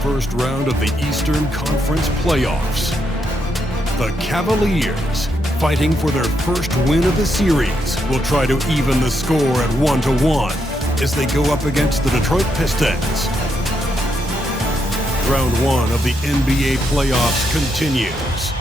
first round of the Eastern Conference playoffs. The Cavaliers, fighting for their first win of the series, will try to even the score at 1-1 as they go up against the Detroit Pistons. Round 1 of the NBA playoffs continues.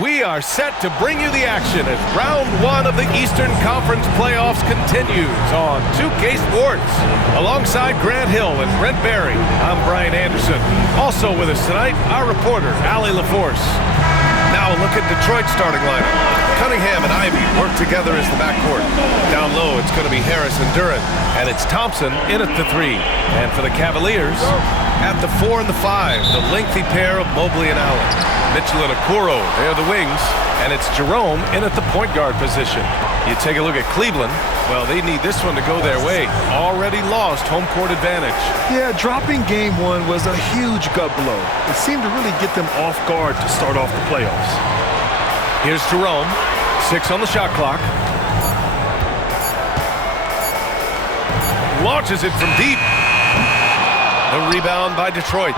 We are set to bring you the action as round 1 of the Eastern Conference playoffs continues on 2K Sports. Alongside Grant Hill and Brent Barry, I'm Brian Anderson. Also with us tonight, our reporter, Allie LaForce. Now a look at Detroit's starting lineup. Cunningham and Ivey work together as the backcourt. Down low, it's going to be Harris and Duren. And it's Thompson in at the 3. And for the Cavaliers, at the 4 and the 5, the lengthy pair of Mobley and Allen. Mitchell and Okoro, they're the wings. And it's Jerome in at the point guard position. You take a look at Cleveland. Well, they need this one to go their way. Already lost home court advantage. Yeah, dropping game 1 was a huge gut blow. It seemed to really get them off guard to start off the playoffs. Here's Jerome, 6 on the shot clock. Launches it from deep. The rebound by Detroit.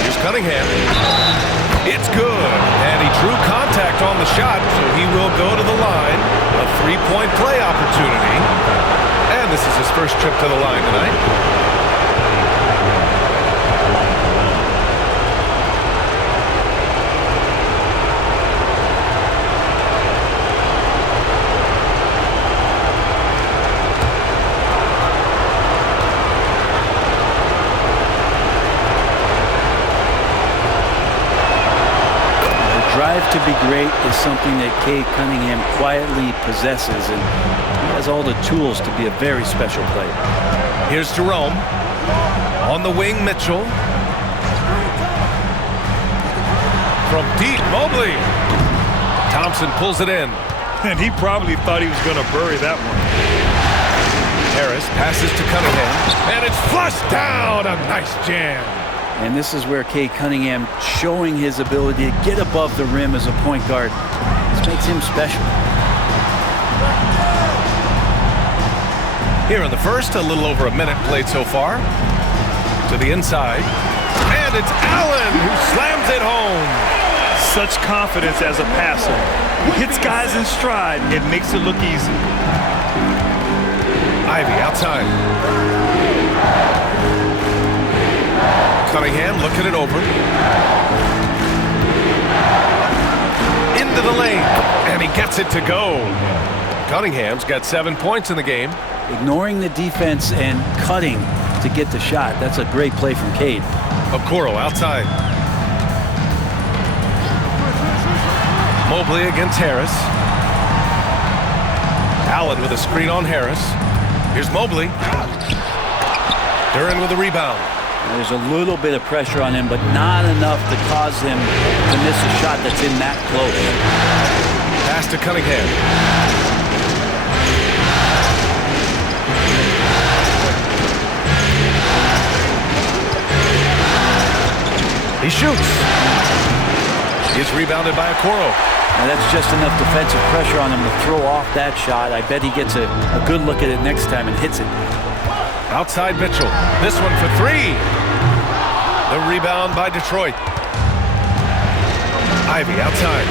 Here's Cunningham. It's good. And he drew contact on the shot, so he will go to the line. A 3-point play opportunity. And this is his first trip to the line tonight. Drive to be great is something that Cade Cunningham quietly possesses, and he has all the tools to be a very special player. Here's Jerome. On the wing, Mitchell. From deep, Mobley. Thompson pulls it in. And he probably thought he was going to bury that one. Harris passes to Cunningham. And it's flushed down. A nice jam. And this is where Cade Cunningham showing his ability to get above the rim as a point guard. This makes him special. Here in the first, a little over a minute played so far. To the inside. And it's Allen who slams it home. Such confidence as a passer. Hits guys in stride. It makes it look easy. Ivey outside. Cunningham looking it over. Into the lane. And he gets it to go. Cunningham's got 7 points in the game. Ignoring the defense and cutting to get the shot. That's a great play from Cade. Okoro outside. Mobley against Harris. Allen with a screen on Harris. Here's Mobley. Duren with a rebound. There's a little bit of pressure on him, but not enough to cause him to miss a shot that's in that close. Pass to Cunningham. He shoots. He's rebounded by Okoro. And that's just enough defensive pressure on him to throw off that shot. I bet he gets a good look at it next time and hits it. Outside Mitchell. This one for 3. The rebound by Detroit. Ivey outside.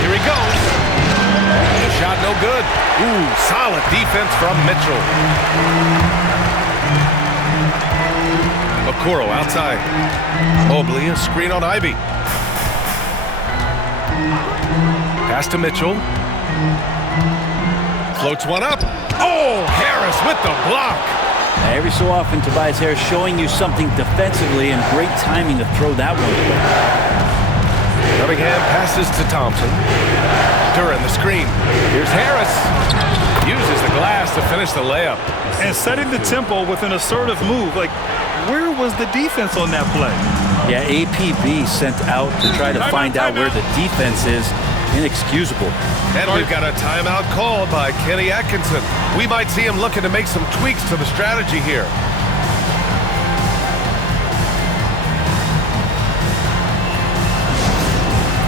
Here he goes. The shot no good. Ooh, solid defense from Mitchell. Okoro outside. Mobley, a screen on Ivey. Pass to Mitchell. Floats one up. Oh, Harris with the block. Every so often, Tobias Harris showing you something defensively, and great timing to throw that one away. Cunningham passes to Thompson. Duren the screen. Here's Harris. Uses the glass to finish the layup. And setting the tempo with an assertive move. Like, where was the defense on that play? Yeah, APB sent out to try to find out where the defense is. Inexcusable. And we've got a timeout called by Kenny Atkinson. We might see him looking to make some tweaks to the strategy here.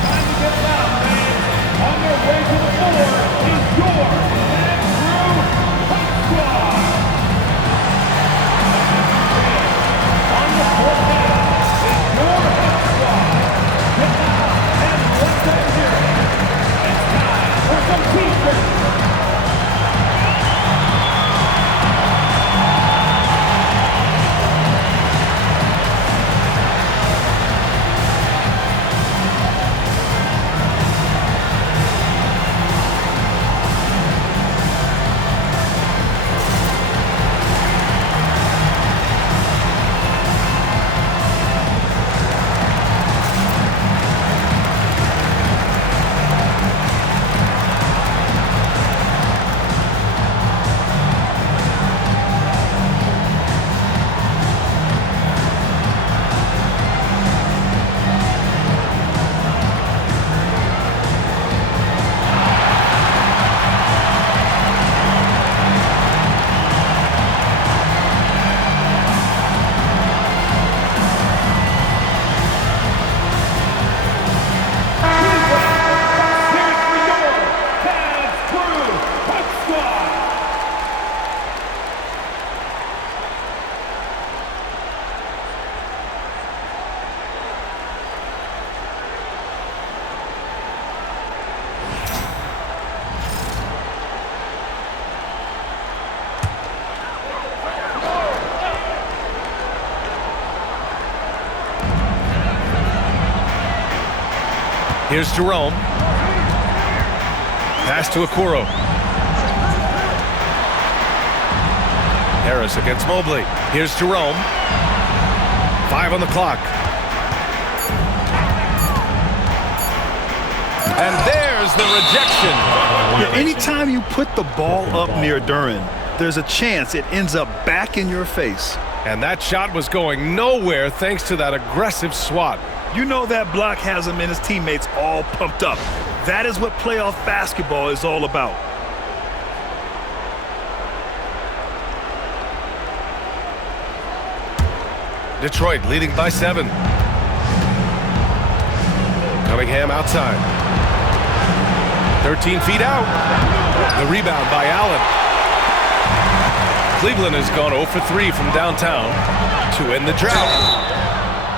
Time to get out, man. On their way to the floor is your Andrew Here's Jerome. Pass to Okoro. Harris against Mobley. Here's Jerome. 5 on the clock. And there's the rejection. Yeah, anytime you put the ball up near Duren, there's a chance it ends up back in your face. And that shot was going nowhere thanks to that aggressive swat. You know that block has him and his teammates all pumped up. That is what playoff basketball is all about. Detroit leading by 7. Cunningham outside. 13 feet out. The rebound by Allen. Cleveland has gone 0 for 3 from downtown to end the drought.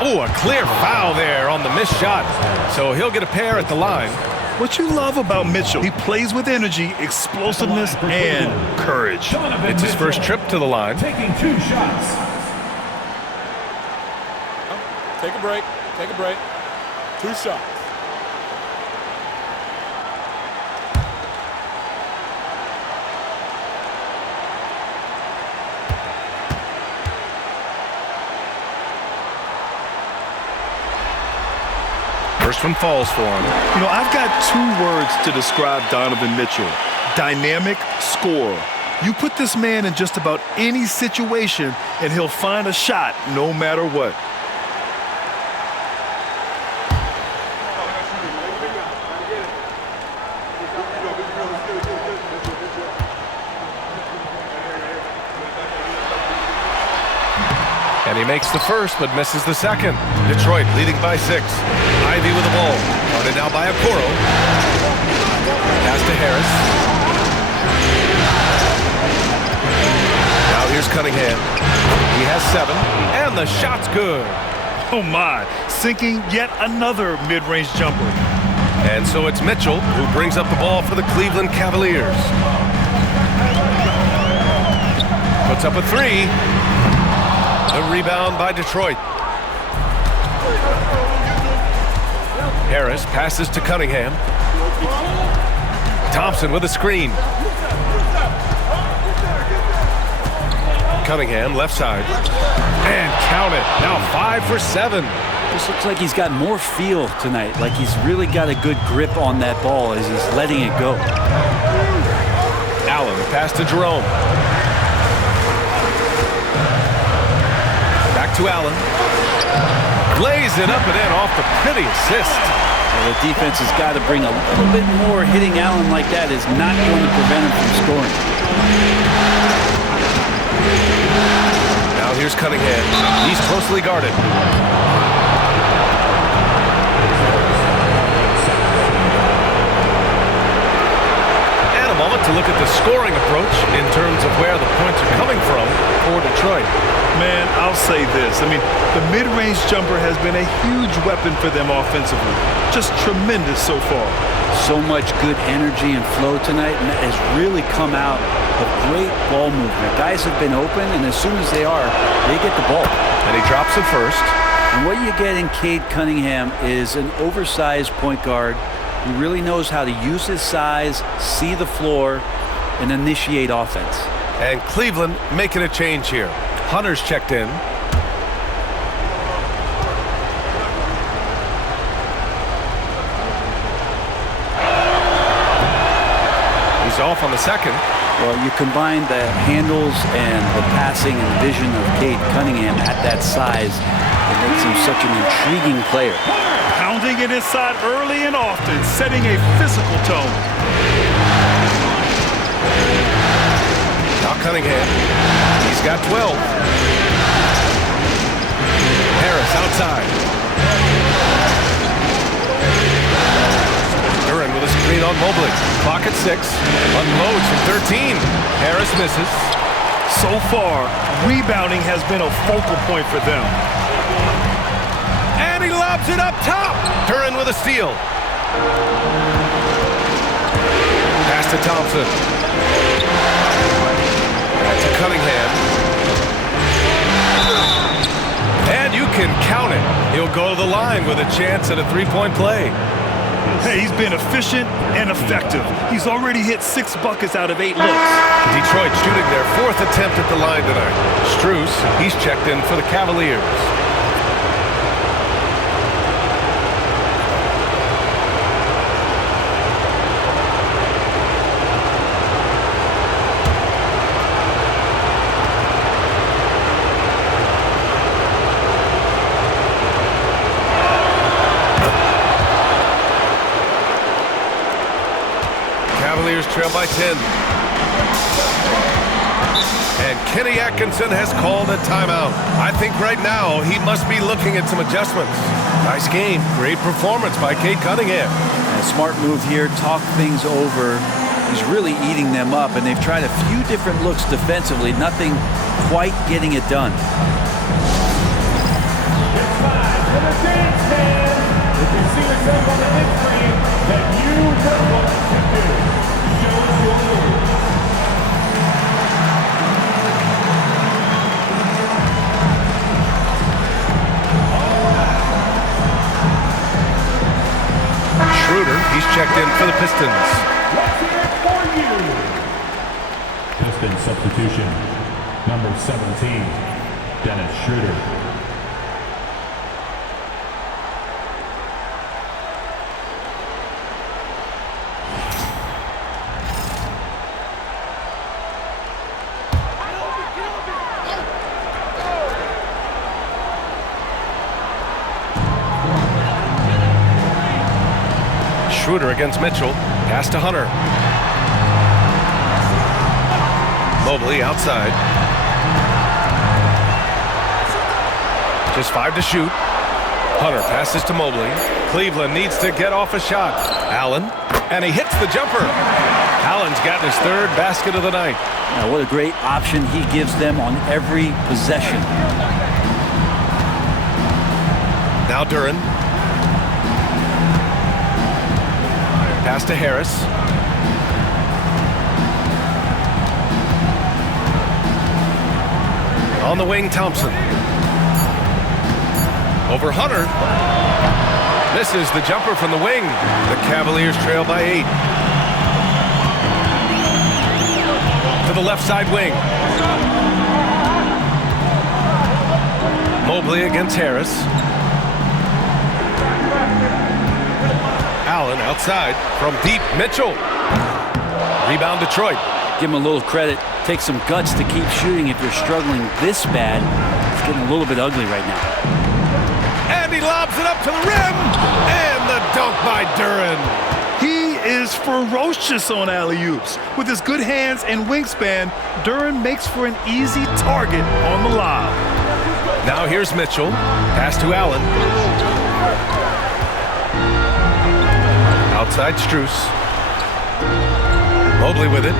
Oh, a clear foul there on the missed shot. So he'll get a pair at the line. What you love about Mitchell, he plays with energy, explosiveness, and courage. It's his first trip to the line. Taking 2 shots. Take a break. Take a break. 2 shots. First one falls for him. You know, I've got 2 words to describe Donovan Mitchell. Dynamic scorer. You put this man in just about any situation, and he'll find a shot no matter what. And he makes the first, but misses the second. Detroit leading by 6. Ivy with the ball. Guarded now by Okoro. Pass to Harris. Now here's Cunningham. He has 7, and the shot's good. Oh my, sinking yet another mid-range jumper. And so it's Mitchell who brings up the ball for the Cleveland Cavaliers. Puts up a 3. The rebound by Detroit. Harris passes to Cunningham. Thompson with a screen. Cunningham left side. And count it. Now 5 for 7. This looks like he's got more feel tonight, like he's really got a good grip on that ball as he's letting it go. Allen pass to Jerome. Back to Allen. Lays it up and in off the pretty assist. Well, the defense has got to bring a little bit more. Hitting Allen like that is not going to prevent him from scoring. Now here's Cunningham. He's closely guarded. And a moment to look at the scoring approach in terms of where the points are coming from for Detroit. Man, I'll say this. I mean, the mid-range jumper has been a huge weapon for them offensively. Just tremendous so far. So much good energy and flow tonight, and that has really come out of great ball movement. Guys have been open, and as soon as they are, they get the ball. And he drops it first. And what you get in Cade Cunningham is an oversized point guard who really knows how to use his size, see the floor, and initiate offense. And Cleveland making a change here. Hunter's checked in. He's off on the second. Well, you combine the handles and the passing and the vision of Cade Cunningham at that size, it makes him such an intriguing player. Pounding it inside early and often, setting a physical tone. Now Cunningham. He's got 12. Harris outside. Duren with a screen on Mobley. Clock at 6. Unloads from 13. Harris misses. So far, rebounding has been a focal point for them. And he lobs it up top. Duren with a steal. Pass to Thompson. To Cunningham. And you can count it. He'll go to the line with a chance at a 3-point play. Hey, he's been efficient and effective. He's already hit 6 buckets out of 8 looks. Detroit shooting their 4th attempt at the line tonight. Strus, he's checked in for the Cavaliers. Cavaliers trail by 10. And Kenny Atkinson has called a timeout. I think right now he must be looking at some adjustments. Nice game. Great performance by Cade Cunningham. A smart move here. Talk things over. He's really eating them up, and they've tried a few different looks defensively. Nothing quite getting it done. It's time for the dance stand. If you see yourself on the big screen, then you know what to do. Show us your move. Schroeder, he's checked in for the Pistons. Let's hear it for you. Piston substitution, number 17, Dennis Schroeder. Schroeder against Mitchell. Pass to Hunter. Mobley outside. Just 5 to shoot. Hunter passes to Mobley. Cleveland needs to get off a shot. Allen, and he hits the jumper. Allen's gotten his 3rd basket of the night. Now, what a great option he gives them on every possession. Now Duren. Pass to Harris. On the wing, Thompson. Over Hunter. Misses the jumper from the wing. The Cavaliers trail by 8. To the left side wing. Mobley against Harris. Allen outside from deep. Mitchell. Rebound Detroit. Give him a little credit. Take some guts to keep shooting if you're struggling this bad. It's getting a little bit ugly right now. And he lobs it up to the rim. And the dunk by Duren. He is ferocious on alley-oops. With his good hands and wingspan, Duren makes for an easy target on the lob. Now here's Mitchell. Pass to Allen. Outside Strus. Mobley with it.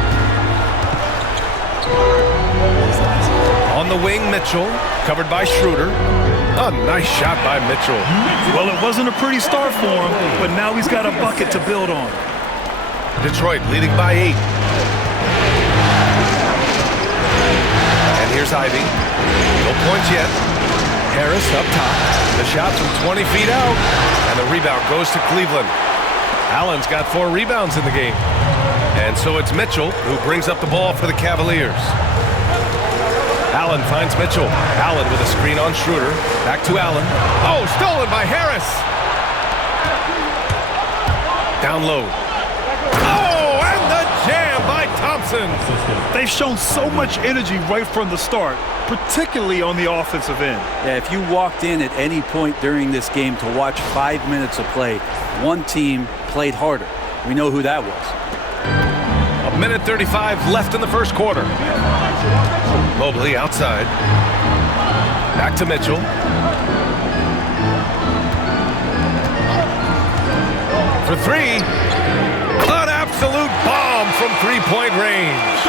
On the wing, Mitchell. Covered by Schroeder. A nice shot by Mitchell. Well, it wasn't a pretty start for him, but now he's got a bucket to build on. Detroit leading by 8. And here's Ivy. No points yet. Harris up top. The shot from 20 feet out. And the rebound goes to Cleveland. Allen's got 4 rebounds in the game. And so it's Mitchell who brings up the ball for the Cavaliers. Allen finds Mitchell. Allen with a screen on Schroeder. Back to Allen. Oh, stolen by Harris. Down low. Oh, and the jam by Thompson. They've shown so much energy right from the start, particularly on the offensive end. Yeah, if you walked in at any point during this game to watch 5 minutes of play, one team played harder. We know who that was. 1:35 left in the first quarter. Mobley outside. Back to Mitchell. For 3. An absolute bomb from 3-point range.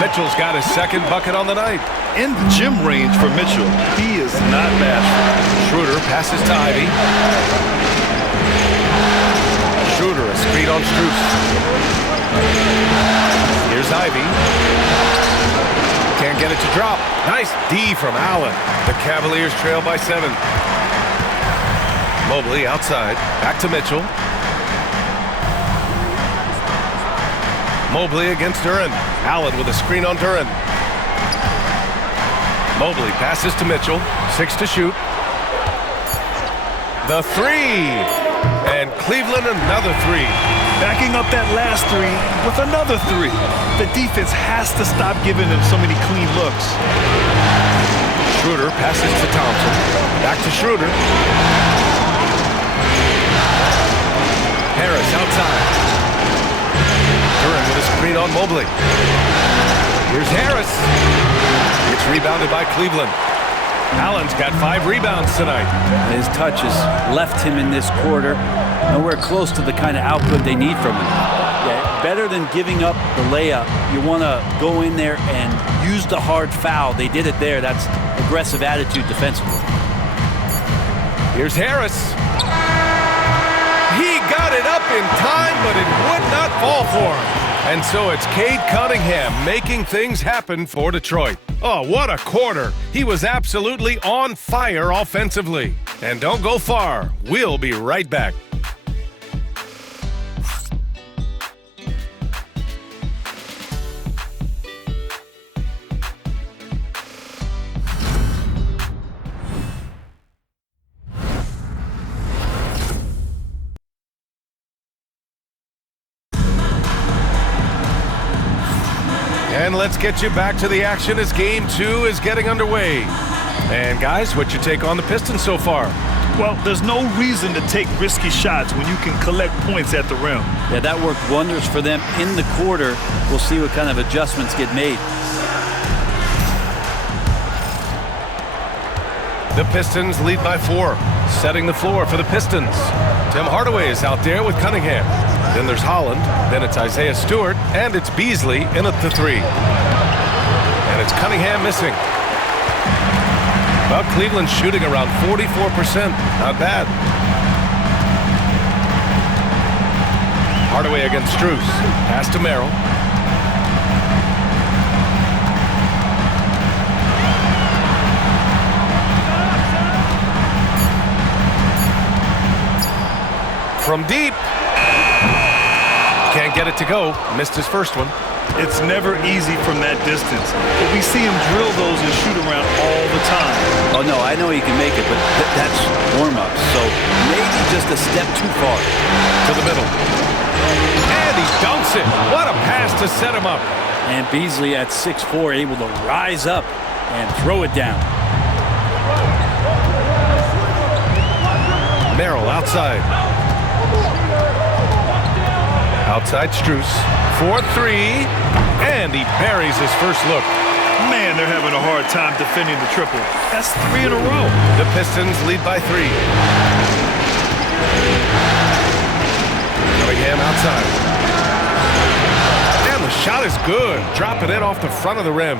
Mitchell's got his 2nd bucket on the night. In the gym range for Mitchell, he is not bashful. Schroeder passes to Ivy. Schroeder, a screen on Strus. Here's Ivy. Can't get it to drop. Nice D from Allen. The Cavaliers trail by 7. Mobley outside. Back to Mitchell. Mobley against Duren. Allen with a screen on Duren. Mobley passes to Mitchell. 6 to shoot. The three. And Cleveland another three. Backing up that last three with another three. The defense has to stop giving them so many clean looks. Schroeder passes to Thompson. Back to Schroeder. Harris outside. Duren with a screen on Mobley. Here's Harris. It's rebounded by Cleveland. Allen's got 5 rebounds tonight. His touches left him in this quarter nowhere close to the kind of output they need from him. Yeah, better than giving up the layup, you want to go in there and use the hard foul. They did it there. That's aggressive attitude defensively. Here's Harris. He got it up in time, but it would not fall for him. And so it's Cade Cunningham making things happen for Detroit. Oh, what a quarter. He was absolutely on fire offensively. And don't go far. We'll be right back. And let's get you back to the action as Game 2 is getting underway. And guys, what's your take on the Pistons so far? Well, there's no reason to take risky shots when you can collect points at the rim. Yeah, that worked wonders for them in the quarter. We'll see what kind of adjustments get made. The Pistons lead by 4, setting the floor for the Pistons. Tim Hardaway is out there with Cunningham. Then there's Holland, then it's Isaiah Stewart, and it's Beasley in at the 3. And it's Cunningham missing. Well, Cleveland's shooting around 44%. Not bad. Hardaway against Strus. Pass to Merrill. From deep. Can't get it to go. Missed his first one. It's never easy from that distance, but we see him drill those and shoot around all the time. Oh, no, I know he can make it, but that's warm-up, so maybe just a step too far. To the middle. And he dunks it. What a pass to set him up. And Beasley at 6'4", able to rise up and throw it down. Merrill outside. Outside Strus. 4-3. And he buries his first look. Man, they're having a hard time defending the triple. That's 3 in a row. The Pistons lead by 3. Cunningham outside. And the shot is good. Dropping it off the front of the rim.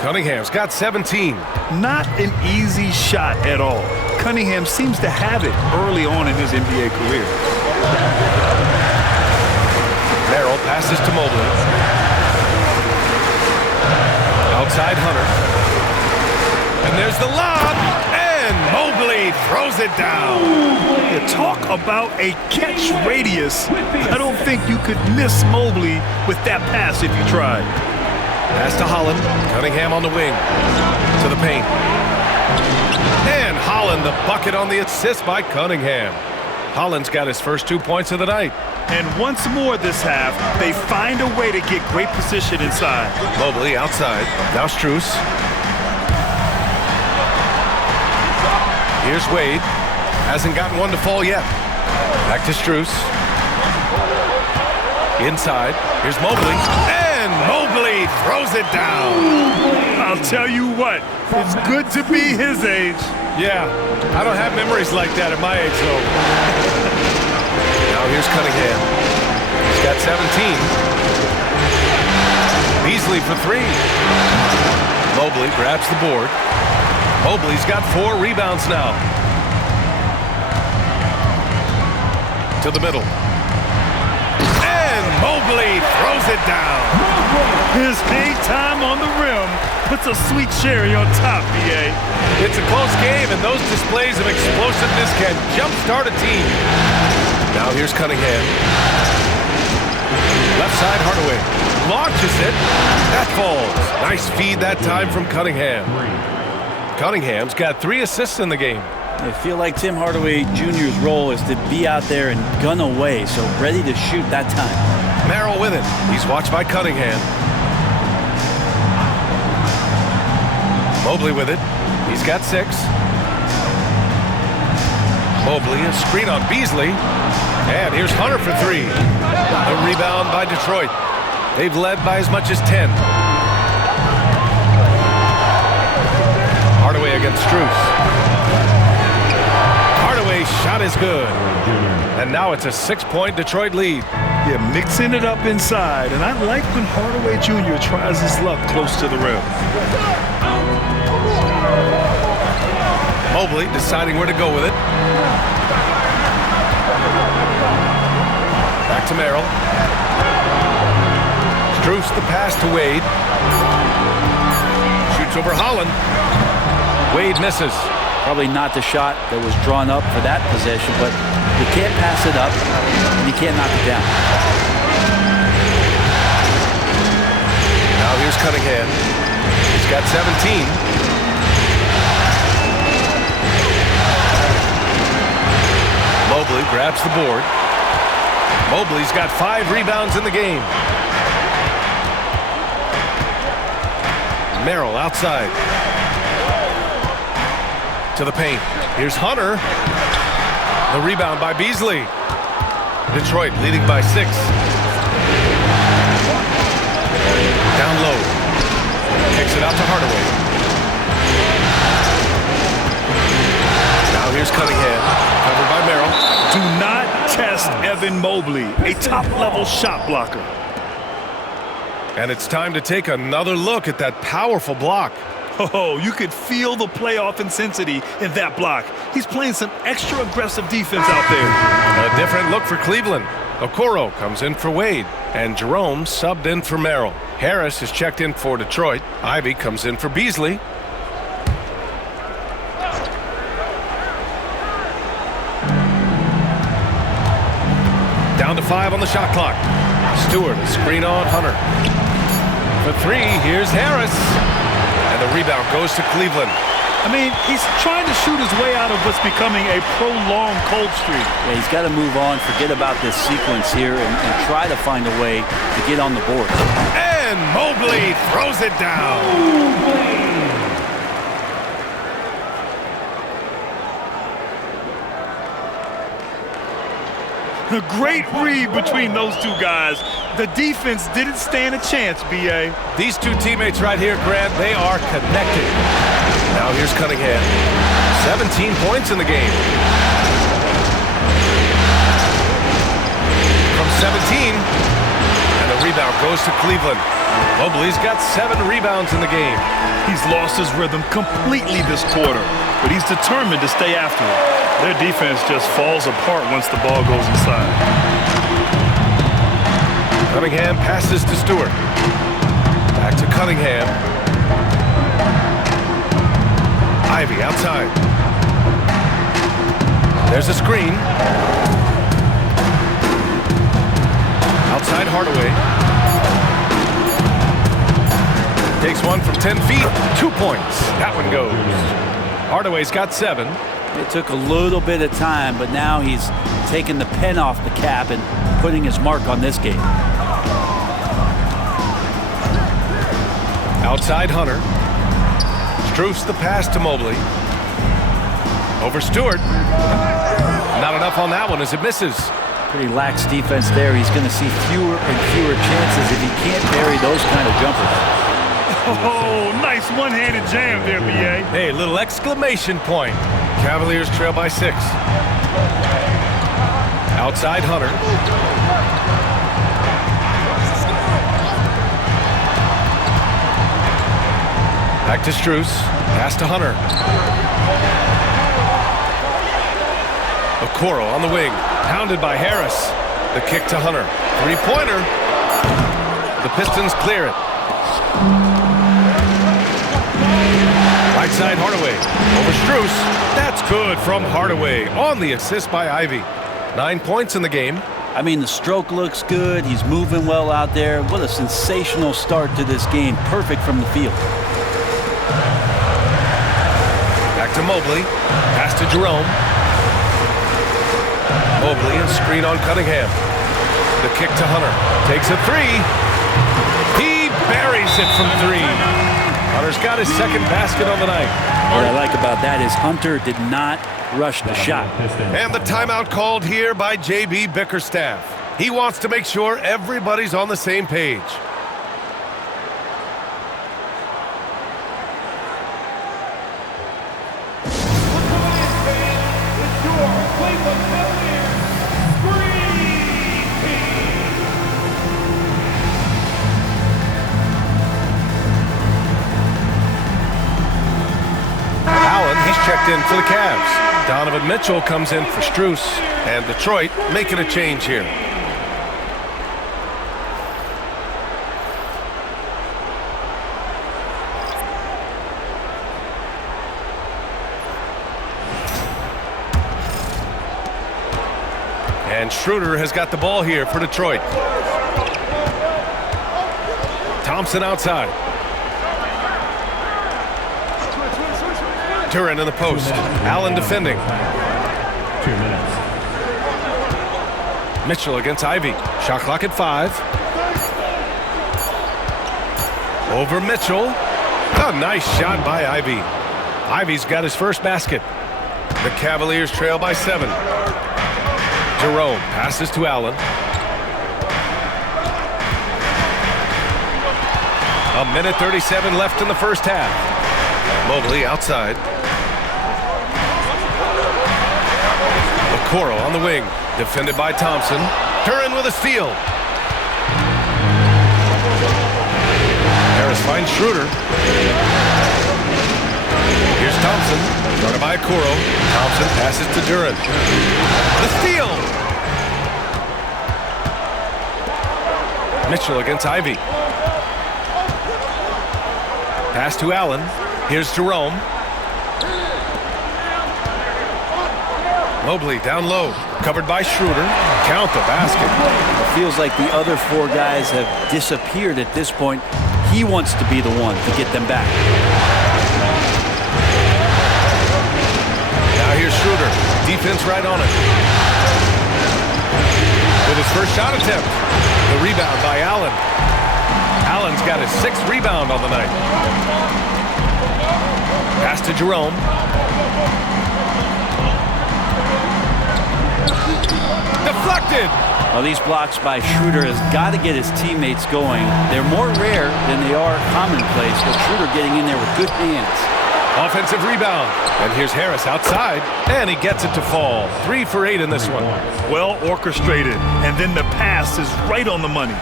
Cunningham's got 17. Not an easy shot at all. Cunningham seems to have it early on in his NBA career. Merrill passes to Mobley. Outside Hunter. And there's the lob. And Mobley throws it down. You talk about a catch radius. I don't think you could miss Mobley with that pass if you tried. Pass to Holland. Cunningham on the wing. To the paint. And Holland the bucket on the assist by Cunningham. Holland's got his first 2 points of the night. And once more this half, they find a way to get great position inside. Mobley outside. Now Strus. Here's Wade. Hasn't gotten one to fall yet. Back to Strus. Inside. Here's Mobley. And Mobley throws it down. I'll tell you what, it's good to be his age. Yeah, I don't have memories like that at my age, though. Now here's Cunningham. He's got 17. Beasley for 3. Mobley grabs the board. Mobley's got 4 rebounds now. To the middle. And Mobley throws it down. His hang time on the rim puts a sweet cherry on top, BA. It's a close game, and those displays of explosiveness can jumpstart a team. Now here's Cunningham. Left Outside Hardaway. Launches it. That falls. Nice feed that time from Cunningham. Cunningham's got 3 assists in the game. I feel like Tim Hardaway Jr.'s role is to be out there and gun away, so ready to shoot that time. Merrill with it. He's watched by Cunningham. Mobley with it. He's got 6. Mobley, a screen on Beasley. And here's Hunter for 3. A rebound by Detroit. They've led by as much as 10. Hardaway against Strus. Hardaway's shot is good. And now it's a 6-point Detroit lead. Yeah, mixing it up inside. And I like when Hardaway Jr. tries his luck close to the rim. Mobley deciding where to go with it. Back to Merrill. Strus the pass to Wade. Shoots over Holland. Wade misses. Probably not the shot that was drawn up for that possession, but you can't pass it up and you can't knock it down. Now here's Cunningham. He's got 17. Mobley grabs the board. Mobley's got 5 rebounds in the game. Merrill outside. To the paint. Here's Hunter. The rebound by Beasley. Detroit leading by 6. Down low. Kicks it out to Hardaway. Now here's Cunningham. Covered by Merrill. Do not test Evan Mobley, a top-level shot blocker. And it's time to take another look at that powerful block. Oh, you could feel the playoff intensity in that block. He's playing some extra aggressive defense out there. A different look for Cleveland. Okoro comes in for Wade, and Jerome subbed in for Merrill. Harris is checked in for Detroit. Ivy comes in for Beasley. Down to 5 on the shot clock. Stewart, a screen on Hunter. For 3, here's Harris. And the rebound goes to Cleveland. I mean, he's trying to shoot his way out of what's becoming a prolonged cold streak. Yeah, he's got to move on, forget about this sequence here, and try to find a way to get on the board. And Mobley throws it down. A great read between those two guys. The defense didn't stand a chance, B.A. These two teammates right here, Grant, they are connected. Now here's Cunningham. 17 points in the game. From 17, and the rebound goes to Cleveland. Mobley's got 7 rebounds in the game. He's lost his rhythm completely this quarter, but he's determined to stay after it. Their defense just falls apart once the ball goes inside. Cunningham passes to Stewart. Back to Cunningham. Ivy outside. There's a screen. Outside Hardaway. Takes one from 10 feet. 2 points. That one goes. Hardaway's got 7. It took a little bit of time, but now he's taking the pen off the cap and putting his mark on this game. Outside Hunter. Strus the pass to Mobley. Over Stewart. Not enough on that one as it misses. Pretty lax defense there. He's going to see fewer and fewer chances if he can't bury those kind of jumpers. Oh, nice one-handed jam there, B.A. Hey, little exclamation point. Cavaliers trail by 6. Outside Hunter. Back to Strus. Pass to Hunter. Okoro on the wing. Pounded by Harris. The kick to Hunter. 3-pointer. The Pistons clear it. Right side Hardaway. Over Strus. That's good from Hardaway on the assist by Ivy. 9 points in the game. I mean, the stroke looks good. He's moving well out there. What a sensational start to this game. Perfect from the field. Back to Mobley. Pass to Jerome. Mobley and screen on Cunningham. The kick to Hunter. Takes a three. He buries it from three. Hunter's got his second basket on the night. What I like about that is Hunter did not rush the shot. And the timeout called here by J.B. Bickerstaff. He wants to make sure everybody's on the same page. It's your Cleveland Cavaliers Screen Team. Allen, he's checked in for the Cavs. Donovan Mitchell comes in for Strus. And Detroit making a change here. And Schroeder has got the ball here for Detroit. Thompson outside. Turin in the post. Allen defending. 2 minutes. Mitchell against Ivy. Shot clock at 5. Over Mitchell. A nice shot by Ivy. Ivy's got his first basket. The Cavaliers trail by 7. Jerome passes to Allen. A minute 37 left in the first half. Mobley outside. Okoro on the wing. Defended by Thompson. Turin with a steal. Harris finds Schroeder. Here's Thompson. Started by Okoro. Thompson passes to Turin. The steal. Mitchell against Ivy. Pass to Allen. Here's Jerome. Mobley down low. Covered by Schroeder. Count the basket. It feels like the other 4 guys have disappeared at this point. He wants to be the one to get them back. Now here's Schroeder. Defense right on it. With his first shot attempt. The rebound by Allen. Allen's got his 6th rebound on the night. Pass to Jerome. Deflected. Well, these blocks by Schroeder has got to get his teammates going. They're more rare than they are commonplace, but Schroeder getting in there with good hands. Offensive rebound. And here's Harris outside, and he gets it to fall. 3 for 8 in this one. Well orchestrated, and then the pass is right on the money.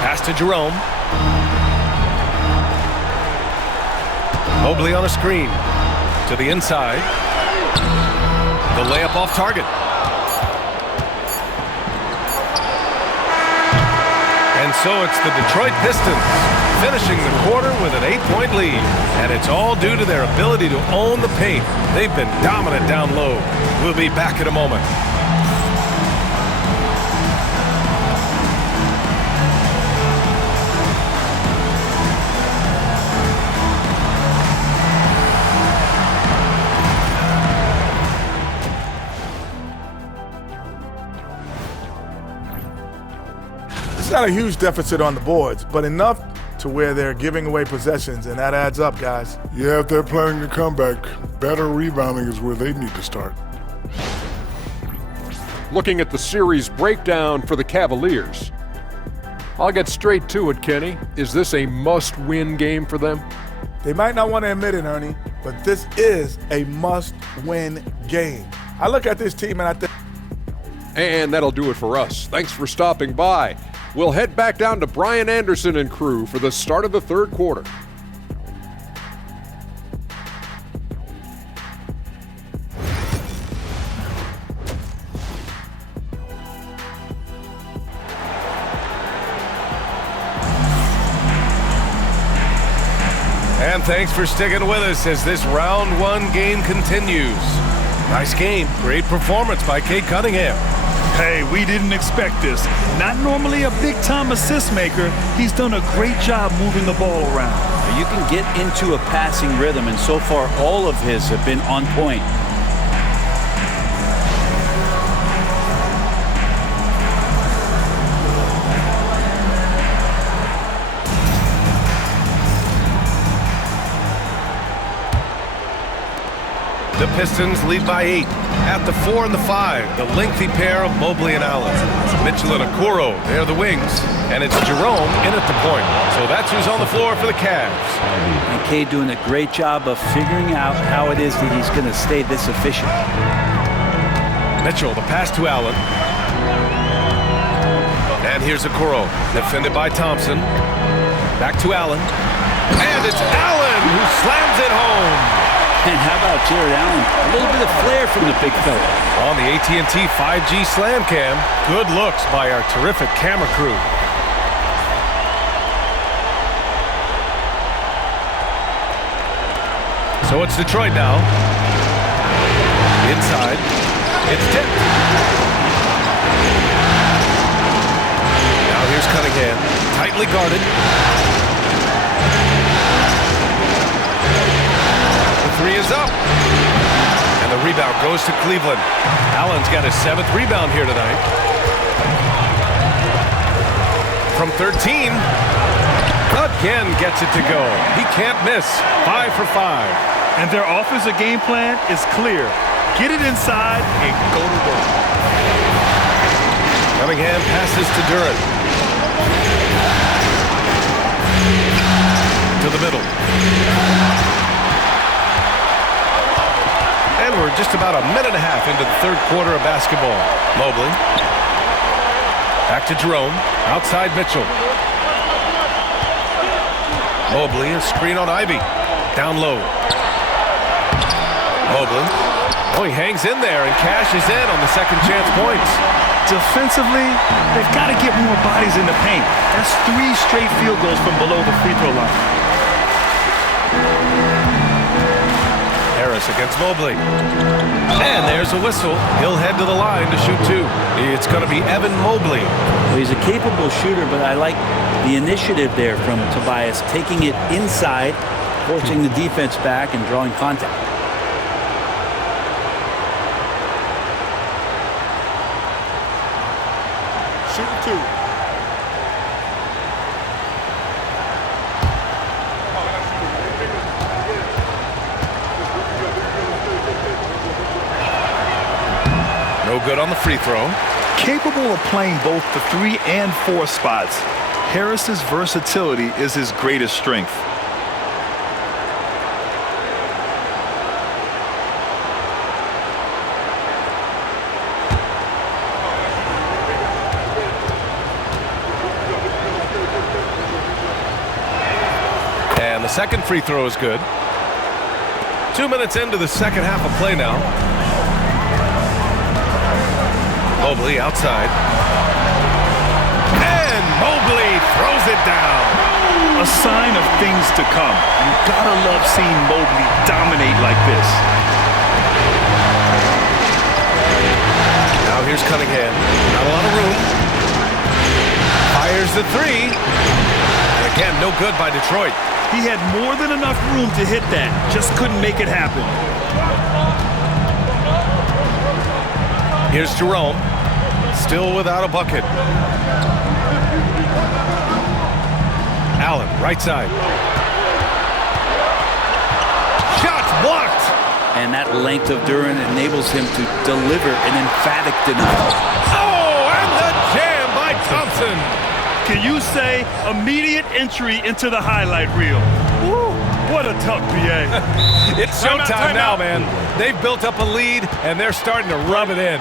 Pass to Jerome. Mobley on a screen. To the inside. The layup off target. And so it's the Detroit Pistons finishing the quarter with an 8-point lead. And it's all due to their ability to own the paint. They've been dominant down low. We'll be back in a moment. It's not a huge deficit on the boards, but enough to where they're giving away possessions, and that adds up, guys. Yeah, if they're planning a comeback, better rebounding is where they need to start. Looking at the series breakdown for the Cavaliers. I'll get straight to it, Kenny. Is this a must-win game for them? They might not want to admit it, Ernie, but this is a must-win game. I look at this team and I think... And that'll do it for us. Thanks for stopping by. We'll head back down to Brian Anderson and crew for the start of the third quarter. And thanks for sticking with us as this round 1 game continues. Nice game. Great performance by Cade Cunningham. Hey, we didn't expect this. Not normally a big-time assist maker, he's done a great job moving the ball around. You can get into a passing rhythm, and so far all of his have been on point. The Pistons lead by 8. At the 4 and the 5, the lengthy pair of Mobley and Allen. Mitchell and Okoro, they're the wings. And it's Jerome in at the point. So that's who's on the floor for the Cavs. And Cade doing a great job of figuring out how it is that he's going to stay this efficient. Mitchell, the pass to Allen. And here's Okoro, defended by Thompson. Back to Allen. And it's Allen who slams it home. And how about Jared Allen? A little bit of flair from the big fella. On the AT&T 5G Slam Cam, good looks by our terrific camera crew. So it's Detroit now. Inside. It's tipped. Now here's Cunningham. Tightly guarded. Three is up. And the rebound goes to Cleveland. Allen's got his 7th rebound here tonight. From 13. Again gets it to go. He can't miss. 5 for 5. And their offensive game plan is clear. Get it inside and go to work. Cunningham passes to Duren. To the middle. And we're just about a minute and a half into the third quarter of basketball. Mobley. Back to Jerome. Outside Mitchell. Mobley, a screen on Ivy. Down low. Mobley. Oh, he hangs in there and cashes in on the second chance points. Defensively, they've got to get more bodies in the paint. That's 3 straight field goals from below the free throw line. Against Mobley. And there's a whistle. He'll head to the line to shoot 2. It's going to be Evan Mobley. Well, he's a capable shooter, but I like the initiative there from Tobias, taking it inside, forcing the defense back, and drawing contact. Shoot 2. No good on the free throw. Capable of playing both the 3 and 4 spots, Harris's versatility is his greatest strength. And the second free throw is good. 2 minutes into the second half of play now. Mobley outside. And Mobley throws it down. A sign of things to come. You gotta love seeing Mobley dominate like this. Now here's Cunningham. Not a lot of room. Fires the 3. And again, no good by Detroit. He had more than enough room to hit that. Just couldn't make it happen. Here's Jerome. Still without a bucket. Allen, right side. Shots blocked. And that length of Duren enables him to deliver an emphatic denial. Oh, and the jam by Thompson. Can you say immediate entry into the highlight reel? Woo, what a tough BA. It's showtime now, man. They've built up a lead, and they're starting to rub it in.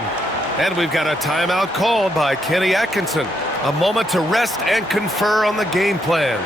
And we've got a timeout called by Kenny Atkinson. A moment to rest and confer on the game plan.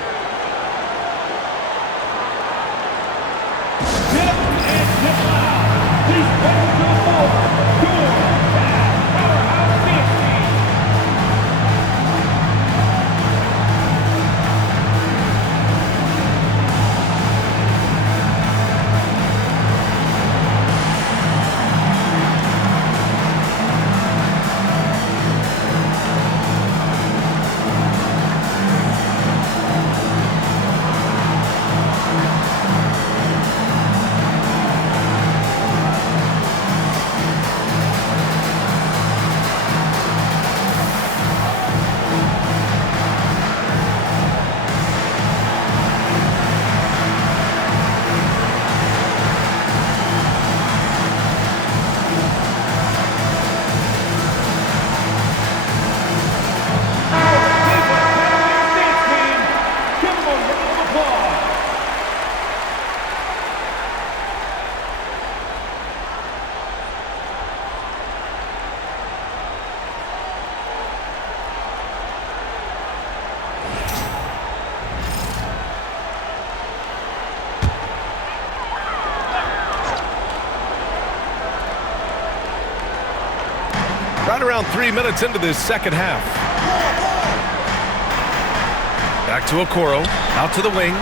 Right around 3 minutes into this second half. Back to Okoro, out to the wing.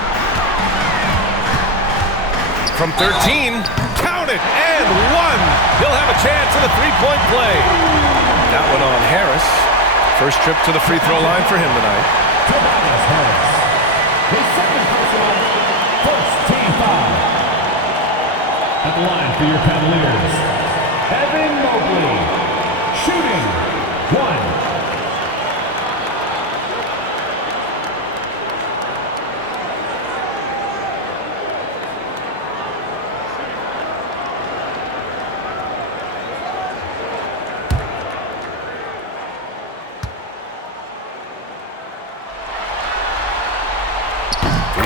From 13, count it, and one. He'll have a chance at a three-point play. That one on Harris. First trip to the free throw line for him tonight. Tobias Harris. His second personal, first team foul. At the line for your Cavaliers, Evan Mobley, shooting one.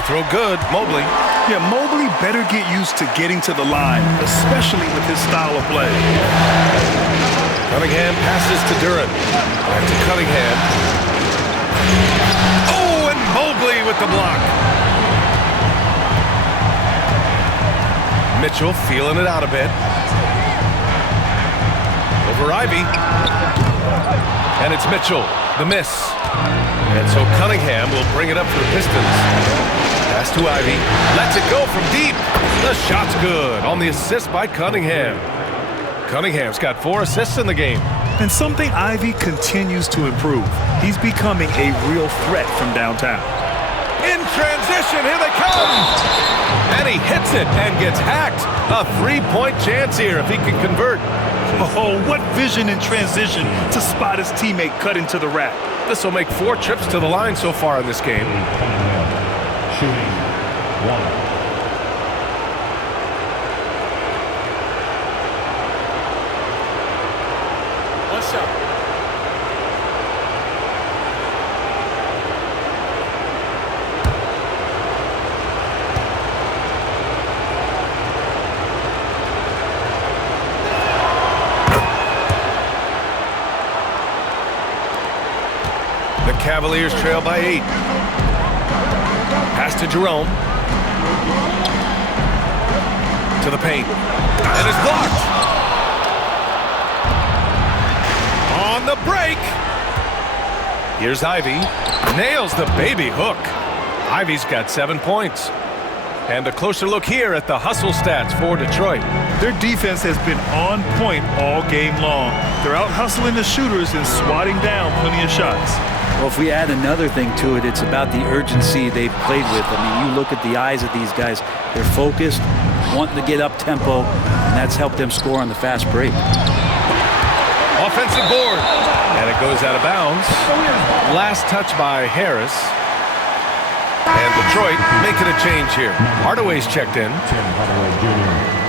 Throw good, Mobley. Yeah, Mobley better get used to getting to the line, especially with his style of play. Cunningham passes to Duran. Back to Cunningham. Oh, and Mobley with the block. Mitchell feeling it out a bit. Over Ivy. And it's Mitchell, the miss. And so Cunningham will bring it up for the Pistons. Pass to Ivy. Lets it go from deep. The shot's good on the assist by Cunningham. Cunningham's got 4 assists in the game. And something Ivy continues to improve. He's becoming a real threat from downtown. In transition, here they come. And he hits it and gets hacked. A 3-point chance here if he can convert. Oh, what vision in transition to spot his teammate cut into the rack. This will make 4 trips to the line so far in this game. Shooting one. What's up? The Cavaliers trail by 8. Pass to Jerome. To the paint. And it's blocked. On the break. Here's Ivy. Nails the baby hook. Ivy's got 7 points. And a closer look here at the hustle stats for Detroit. Their defense has been on point all game long. They're out hustling the shooters and swatting down plenty of shots. Well, if we add another thing to it, it's about the urgency they've played with. I mean, you look at the eyes of these guys. They're focused, wanting to get up tempo, and that's helped them score on the fast break. Offensive board. And it goes out of bounds. Last touch by Harris. And Detroit making a change here. Hardaway's checked in. Tim Hardaway Jr.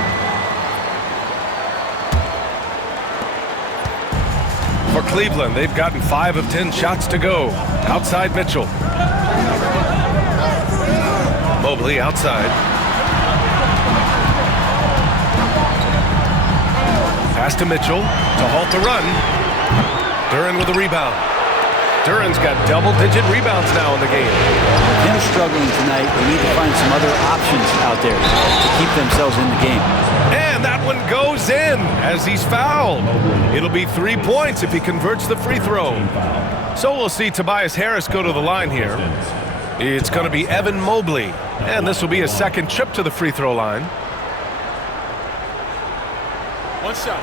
For Cleveland, they've gotten 5 of 10 shots to go. Outside Mitchell. Mobley outside. Pass to Mitchell to halt the run. Duran with a rebound. Duran's got double-digit rebounds now in the game. With him struggling tonight, they need to find some other options out there to keep themselves in the game. And that one goes in as he's fouled. It'll be 3 points if he converts the free throw. So we'll see Tobias Harris go to the line here. It's going to be Evan Mobley. And this will be his second trip to the free throw line. What's up?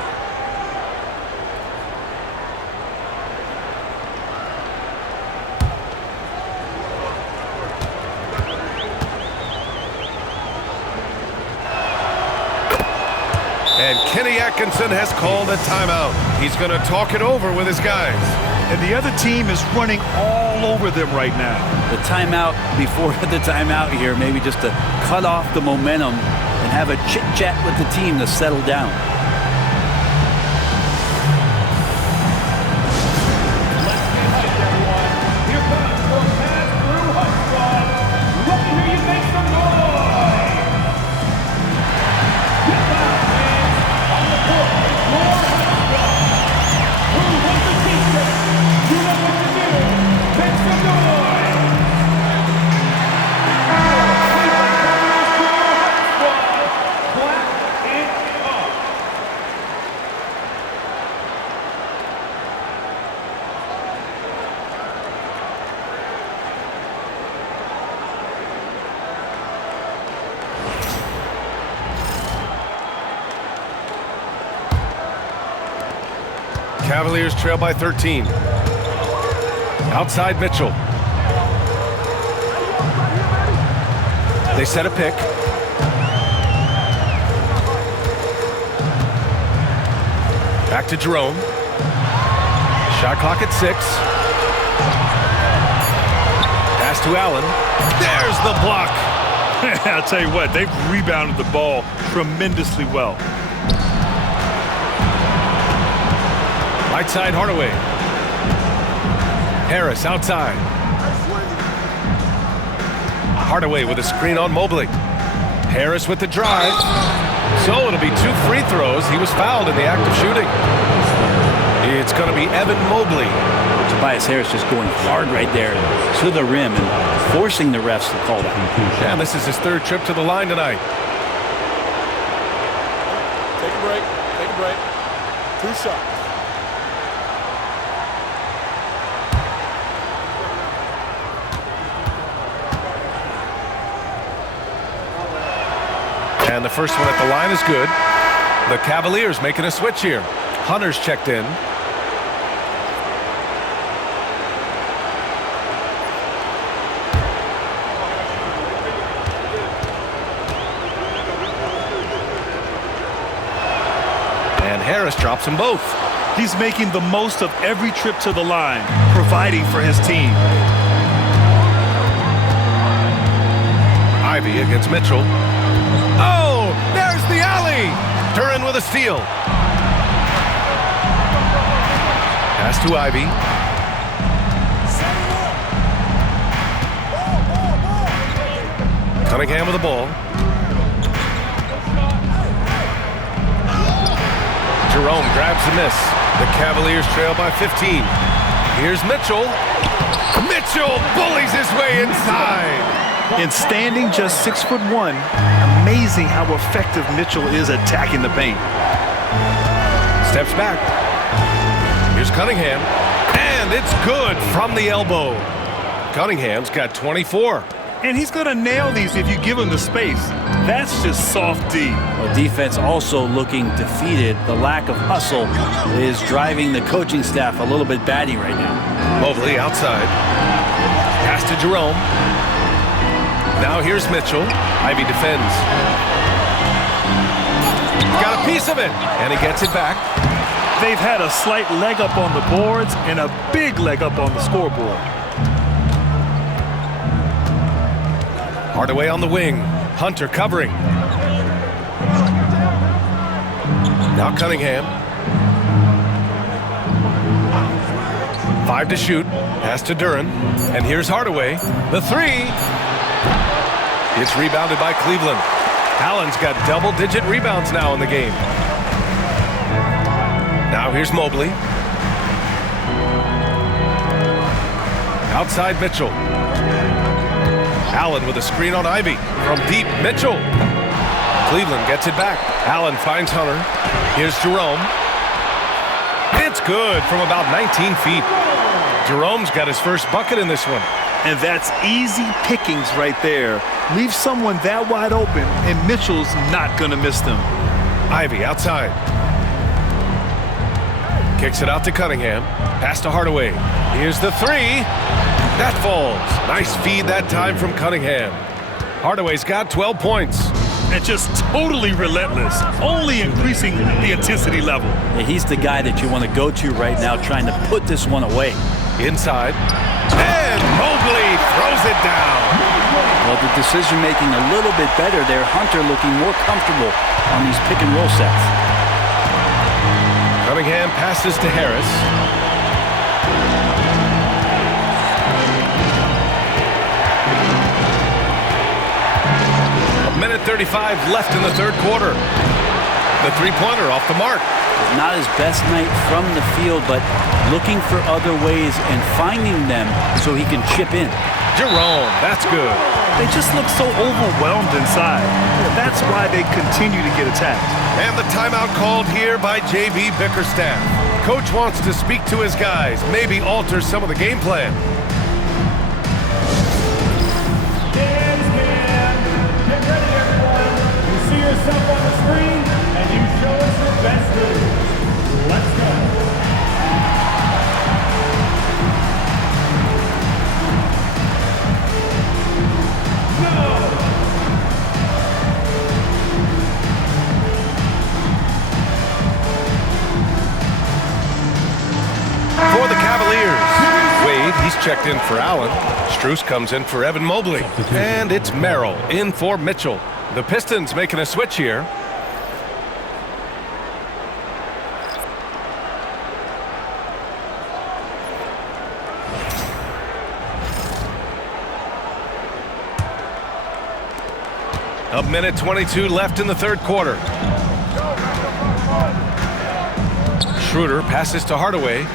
And Kenny Atkinson has called a timeout. He's going to talk it over with his guys. And the other team is running all over them right now. The timeout before the timeout here, maybe just to cut off the momentum and have a chit-chat with the team to settle down. Cavaliers trail by 13. Outside Mitchell. They set a pick. Back to Jerome. Shot clock at 6. Pass to Allen. There's the block. I'll tell you what, they've rebounded the ball tremendously well. Right side Hardaway. Harris outside. Hardaway with a screen on Mobley. Harris with the drive. So it'll be 2 free throws. He was fouled in the act of shooting. It's going to be Evan Mobley. Tobias Harris just going hard right there to the rim and forcing the refs to call that. And this is his 3rd trip to the line tonight. Take a break. Take a break. 2 shots. And the first one at the line is good. The Cavaliers making a switch here. Hunter's checked in. And Harris drops them both. He's making the most of every trip to the line, providing for his team. Ivy against Mitchell. Oh, there's the alley. Duren with a steal. Pass to Ivy. Cunningham with the ball. Jerome grabs the miss. The Cavaliers trail by 15. Here's Mitchell. Mitchell bullies his way inside. And standing just 6'1", amazing how effective Mitchell is attacking the paint. Steps back. Here's Cunningham. And it's good from the elbow. Cunningham's got 24. And he's going to nail these if you give him the space. That's just soft D. Well, defense also looking defeated. The lack of hustle is driving the coaching staff a little bit batty right now. Mobley outside. Pass to Jerome. Now here's Mitchell. Ivy defends. Got a piece of it, and he gets it back. They've had a slight leg up on the boards and a big leg up on the scoreboard. Hardaway on the wing. Hunter covering. Now Cunningham. 5 to shoot. Pass to Duren. And here's Hardaway. The 3. It's rebounded by Cleveland. Allen's got double-digit rebounds now in the game. Now here's Mobley. Outside Mitchell. Allen with a screen on Ivy. From deep, Mitchell. Cleveland gets it back. Allen finds Hunter. Here's Jerome. It's good from about 19 feet. Jerome's got his first bucket in this one. And that's easy pickings right there. Leave someone that wide open, and Mitchell's not going to miss them. Ivy outside. Kicks it out to Cunningham. Pass to Hardaway. Here's the 3. That falls. Nice feed that time from Cunningham. Hardaway's got 12 points. And just totally relentless, only increasing the intensity level. Yeah, he's the guy that you want to go to right now, trying to put this one away. Inside. And Mobley throws it down. Well, the decision-making a little bit better there. Hunter looking more comfortable on these pick-and-roll sets. Cunningham passes to Harris. A minute 35 left in the 3rd quarter. The 3-pointer off the mark. Not his best night from the field, but looking for other ways and finding them so he can chip in. Jerome, that's good. They just look so overwhelmed inside. That's why they continue to get attacked. And the timeout called here by J.B. Bickerstaff. Coach wants to speak to his guys, maybe alter some of the game plan. Get ready, everyone. You see yourself on the screen, and you show us your best moves. Let's go. checked in for Allen. Strus comes in for Evan Mobley. And it's Merrill in for Mitchell. The Pistons making a switch here. A minute 22 left in the third quarter. Schroeder passes to Hardaway.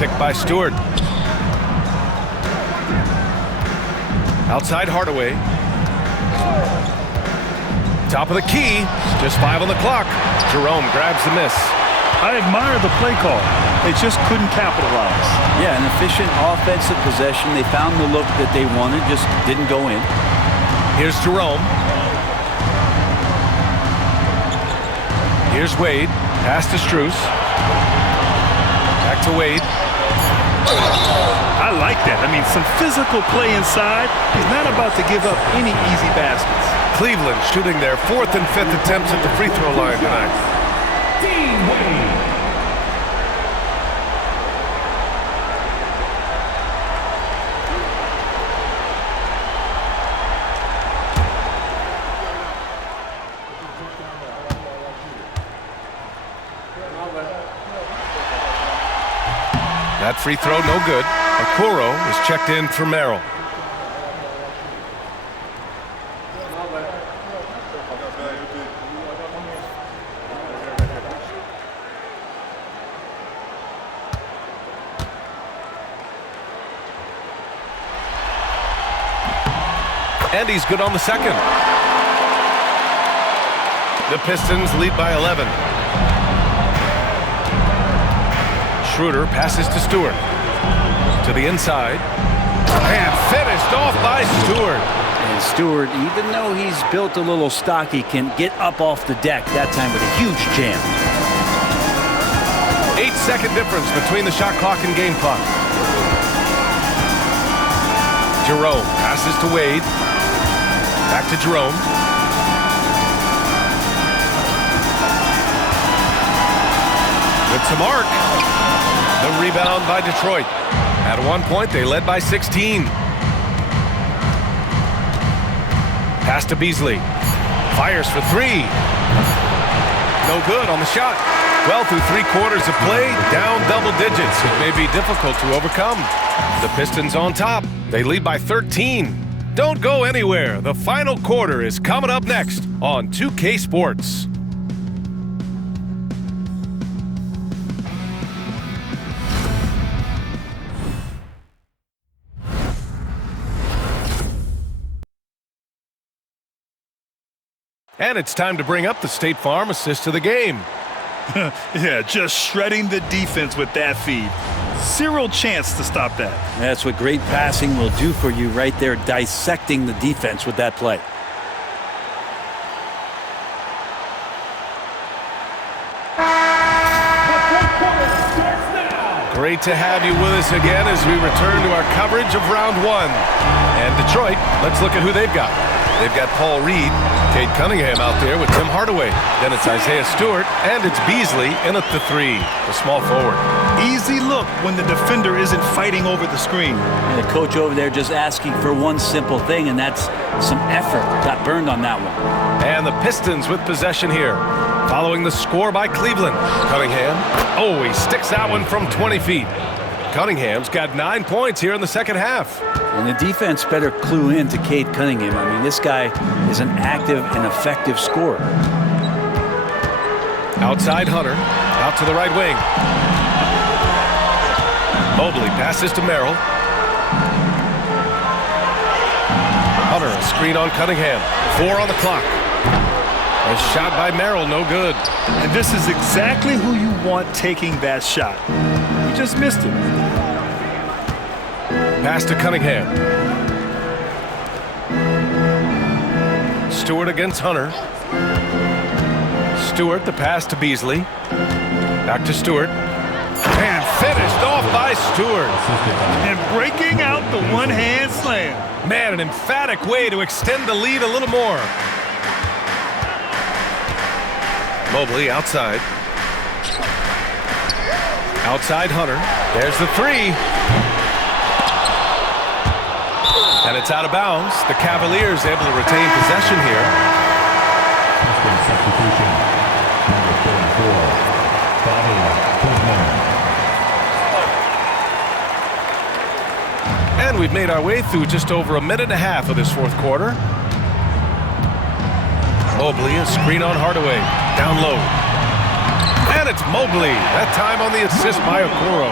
Picked by Stewart. Outside Hardaway. Top of the key. Just 5 on the clock. Jerome grabs the miss. I admire the play call. They just couldn't capitalize. Yeah, an efficient offensive possession. They found the look that they wanted, just didn't go in. Here's Jerome. Here's Wade. Pass to Strus. Back to Wade. I like that. I mean, some physical play inside. He's not about to give up any easy baskets. Cleveland shooting their 4th and 5th attempts at the free throw line tonight. Dean Wade. That free throw no good. Okoro is checked in for Merrill. And he's good on the second. The Pistons lead by 11. Schroeder passes to Stewart. To the inside. And finished off by Stewart. And Stewart, even though he's built a little stocky, can get up off the deck, that time with a huge jam. 8-second difference between the shot clock and game clock. Jerome passes to Wade. Back to Jerome. Good to Mark. The rebound by Detroit. At one point, they led by 16. Pass to Beasley. Fires for 3. No good on the shot. Well, through 3 quarters of play, down double digits. It may be difficult to overcome. The Pistons on top. They lead by 13. Don't go anywhere. The final quarter is coming up next on 2K Sports. And it's time to bring up the State Farm assist of the game. Yeah, just shredding the defense with that feed. Zero chance to stop that. That's what great passing will do for you right there, dissecting the defense with that play. Great to have you with us again as we return to our coverage of round 1. And Detroit, let's look at who they've got. They've got Paul Reed, Cade Cunningham out there with Tim Hardaway. Then it's Isaiah Stewart, and it's Beasley in at the 3, the small forward. Easy look when the defender isn't fighting over the screen. And the coach over there just asking for one simple thing, and that's some effort. Got burned on that one. And the Pistons with possession here. Following the score by Cleveland. Cunningham. Oh, he sticks that one from 20 feet. Cunningham's got 9 points here in the second half. And the defense better clue in to Cade Cunningham. I mean, this guy is an active and effective scorer. Outside Hunter. Out to the right wing. Mobley passes to Merrill. Hunter, a screen on Cunningham. 4 on the clock. A shot by Merrill, no good. And this is exactly who you want taking that shot. He just missed it. Pass to Cunningham. Stewart against Hunter. Stewart, the pass to Beasley. Back to Stewart. And finished off by Stewart. And breaking out the one-hand slam. Man, an emphatic way to extend the lead a little more. Mobley outside. Outside Hunter. There's the three. And it's out of bounds. The Cavaliers able to retain possession here. Substitution. Number 34. Bobby Cleveland. And we've made our way through just over a minute and a half of this fourth quarter. Mobley, a screen on Hardaway. Down low. And it's Mobley. That time on the assist by Okoro.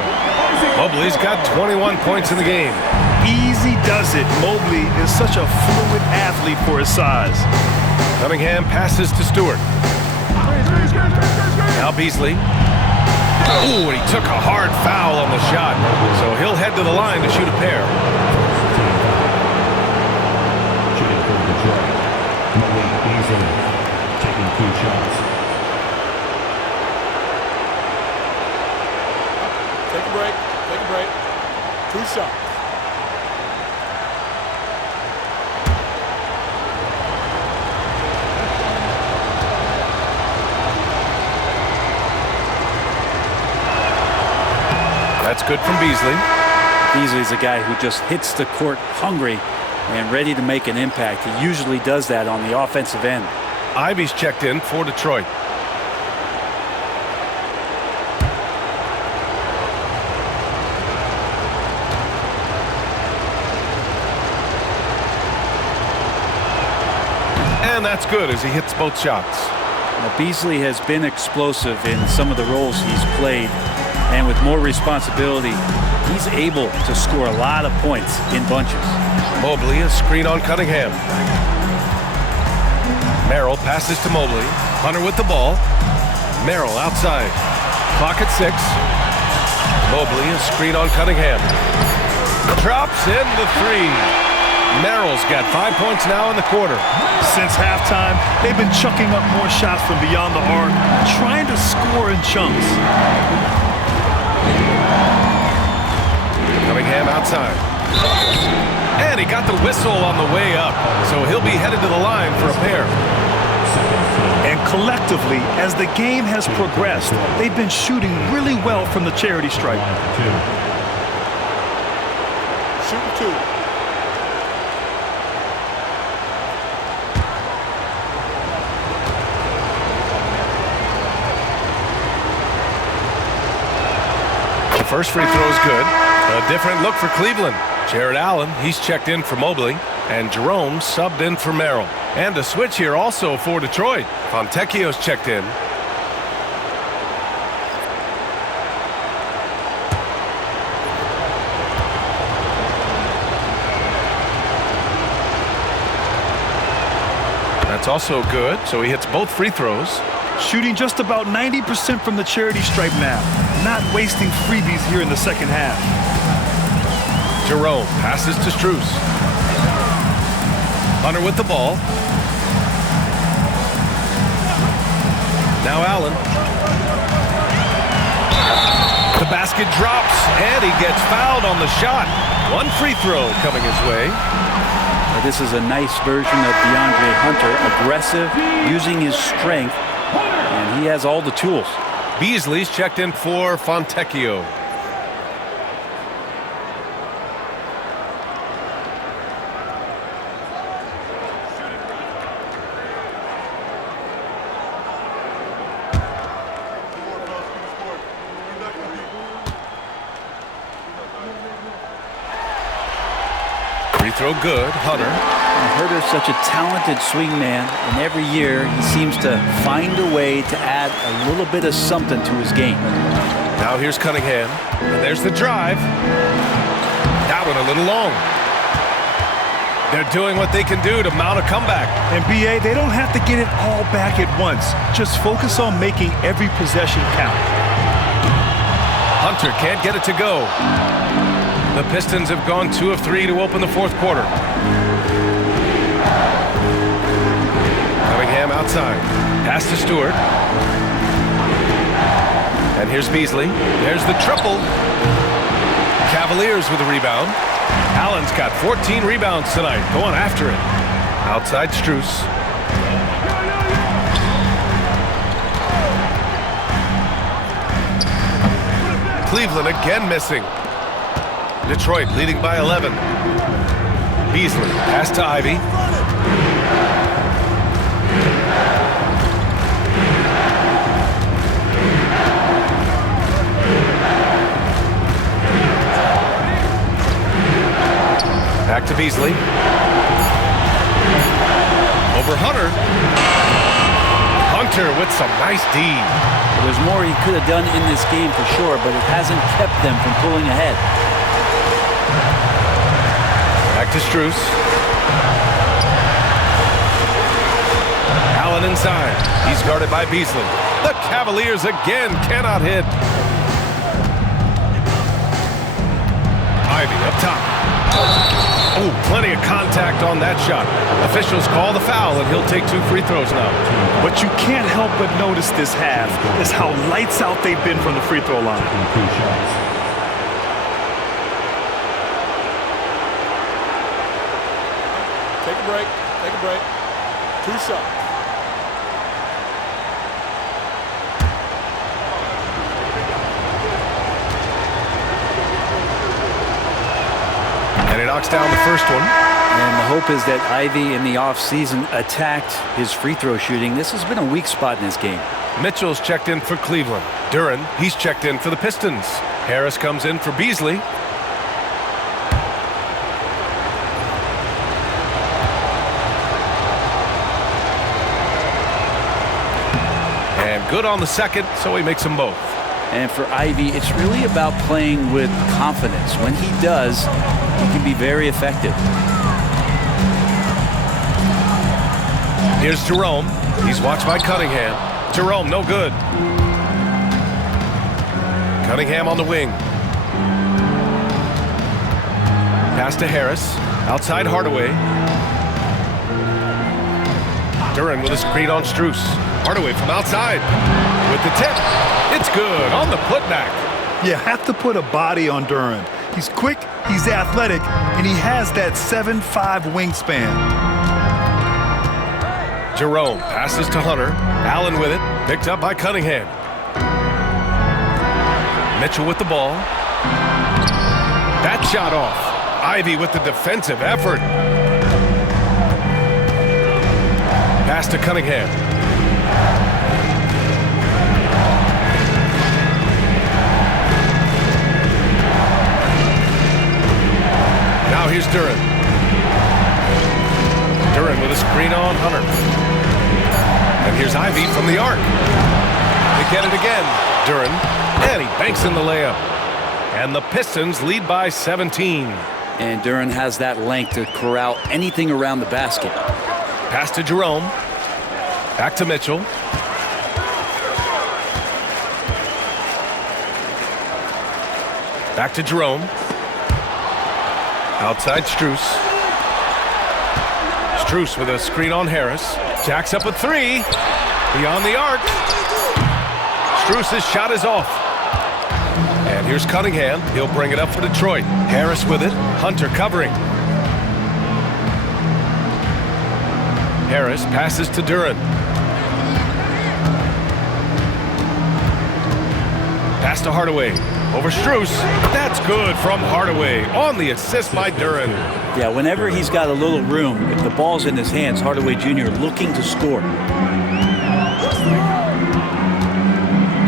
Mobley's got 21 points in the game. Easy does it. Mobley is such a fluid athlete for his size. Cunningham passes to Stewart. Now Beasley. Ooh, and he took a hard foul on the shot. So he'll head to the line to shoot a pair. Shooting for Detroit. Malik Beasley taking 2 shots. Take a break. Take a break. 2 shots. That's good from Beasley. Beasley's a guy who just hits the court hungry and ready to make an impact. He usually does that on the offensive end. Ivy's checked in for Detroit. And that's good as he hits both shots. Now, Beasley has been explosive in some of the roles he's played, and with more responsibility, he's able to score a lot of points in bunches. Mobley, a screen on Cunningham. Merrill passes to Mobley. Hunter with the ball. Merrill outside. Clock at 6. Mobley, a screen on Cunningham. Drops in the 3. Merrill's got 5 points now in the quarter. Since halftime, they've been chucking up more shots from beyond the arc, trying to score in chunks. Cunningham outside. And he got the whistle on the way up, so he'll be headed to the line for a pair. And collectively, as the game has progressed, they've been shooting really well from the charity stripe. Shooting 2. The first free throw is good. A different look for Cleveland. Jared Allen, he's checked in for Mobley. And Jerome subbed in for Merrill. And a switch here also for Detroit. Fontecchio's checked in. That's also good, so he hits both free throws. Shooting just about 90% from the charity stripe now. Not wasting freebies here in the second half. Jerome passes to Strus. Hunter with the ball. Now Allen. The basket drops, and he gets fouled on the shot. One free throw coming his way. Now, this is a nice version of DeAndre Hunter, aggressive, using his strength, and he has all the tools. Beasley's checked in for Fontecchio. Free throw good, Hunter. Hunter's such a talented swing man, and every year he seems to find a way to add a little bit of something to his game. Now here's Cunningham, and there's the drive. That one a little long. They're doing what they can do to mount a comeback. And BA, they don't have to get it all back at once. Just focus on making every possession count. Hunter can't get it to go. The Pistons have gone 2 of 3 to open the fourth quarter. Cunningham outside. Pass to Stewart. And here's Beasley. There's the triple. Cavaliers with a rebound. Allen's got 14 rebounds tonight. Going after it. Outside Strus. Cleveland again missing. Detroit leading by 11. Beasley, pass to Ivy. Back to Beasley. Over Hunter. Hunter with some nice D. There's more he could have done in this game for sure, but it hasn't kept them from pulling ahead. Back to Strus. Allen inside. He's guarded by Beasley. The Cavaliers again cannot hit. Ivy up top. Oh, plenty of contact on that shot. Officials call the foul, and he'll take 2 free throws now. What you can't help but notice this half is how lights out they've been from the free throw line. Taking 2 shots. Take a break. Take a break. 2 shots. And he knocks down the first one. And the hope is that Ivy in the offseason attacked his free throw shooting. This has been a weak spot in this game. Mitchell's checked in for Cleveland. Duren, he's checked in for the Pistons. Harris comes in for Beasley. And good on the second, so he makes them both. And for Ivy, it's really about playing with confidence. When he does, he can be very effective. Here's Jerome. He's watched by Cunningham. Jerome, no good. Cunningham on the wing. Pass to Harris. Outside Hardaway. Duren with a screen on Strus. Hardaway from outside. With the tip. It's good on the putback. You have to put a body on Duren. He's quick, he's athletic, and he has that 7'5" wingspan. Jerome passes to Hunter. Allen with it. Picked up by Cunningham. Mitchell with the ball. That shot off. Ivy with the defensive effort. Pass to Cunningham. Now here's Duren. Duren with a screen on Hunter. And here's Ivy from the arc. They get it again. Duren. And he banks in the layup. And the Pistons lead by 17. And Duren has that length to corral anything around the basket. Pass to Jerome. Back to Mitchell. Back to Jerome. Outside Strus. Strus with a screen on Harris. Jacks up a 3. Beyond the arc. Strus' shot is off. And here's Cunningham. He'll bring it up for Detroit. Harris with it. Hunter covering. Harris passes to Duren. Pass to Hardaway. Over Strus. That's good from Hardaway on the assist by Duren. Yeah, whenever he's got a little room, if the ball's in his hands, Hardaway Jr. looking to score.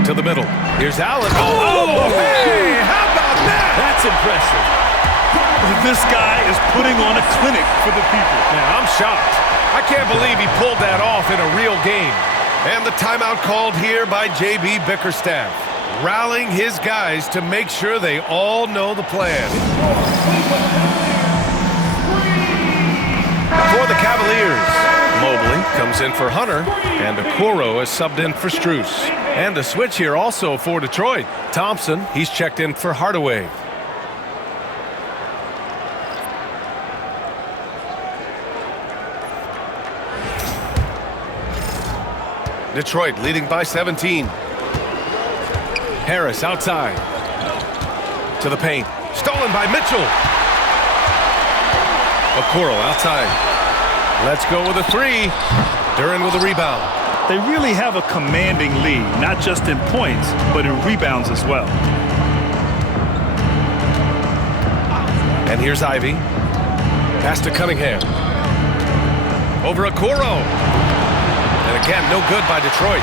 To the middle. Here's Allen. Oh, hey, how about that? That's impressive. This guy is putting on a clinic for the people. Man, I'm shocked. I can't believe he pulled that off in a real game. And the timeout called here by J.B. Bickerstaff, rallying his guys to make sure they all know the plan. For the Cavaliers, Mobley comes in for Hunter, and Okoro is subbed in for Strus. And a switch here also for Detroit. Thompson, he's checked in for Hardaway. Detroit leading by 17. Harris outside. To the paint. Stolen by Mitchell. Okoro outside. Let's go with a 3. Duren with a rebound. They really have a commanding lead, not just in points, but in rebounds as well. And here's Ivy. Pass to Cunningham. Over Okoro. And again, no good by Detroit.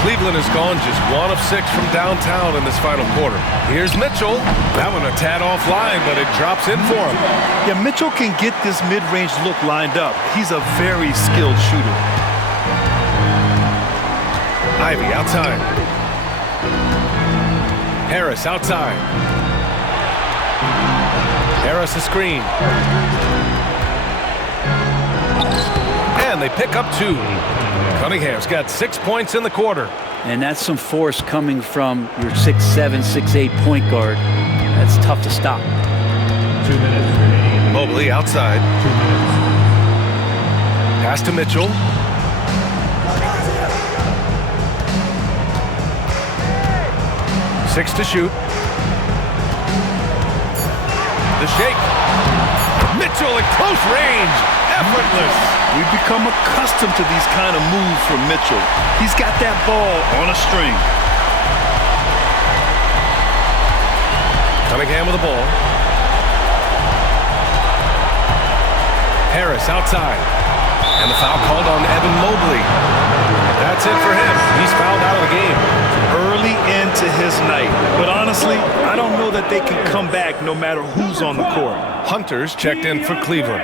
Cleveland has gone just 1 of 6 from downtown in this final quarter. Here's Mitchell. That one a tad offline, but it drops in for him. Yeah, Mitchell can get this mid-range look lined up. He's a very skilled shooter. Ivy outside. Harris outside. Harris a screen. And they pick up 2. Cunningham's got 6 points in the quarter. And that's some force coming from your 6'7", 6'8" point guard. That's tough to stop. 2 minutes remaining. Mobley outside. 2 minutes. Pass to Mitchell. Six to shoot. The shake. Mitchell at close range. Effortless. We've become accustomed to these kind of moves from Mitchell. He's got that ball on a string. Cunningham with the ball. Harris outside. And the foul called on Evan Mobley. That's it for him. He's fouled out of the game. Early into his night. But honestly, I don't know that they can come back no matter who's on the court. Hunter's checked in for Cleveland.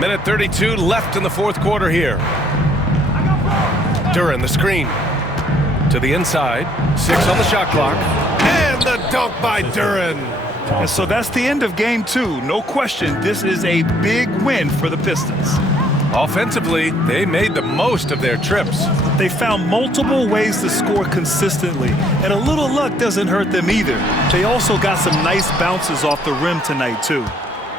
Minute 32 left in the fourth quarter here. Duren the screen. To the inside. 6 on the shot clock. And the dunk by Duren. And so that's the end of game 2. No question, this is a big win for the Pistons. Offensively, they made the most of their trips. They found multiple ways to score consistently, and a little luck doesn't hurt them either. They also got some nice bounces off the rim tonight, too.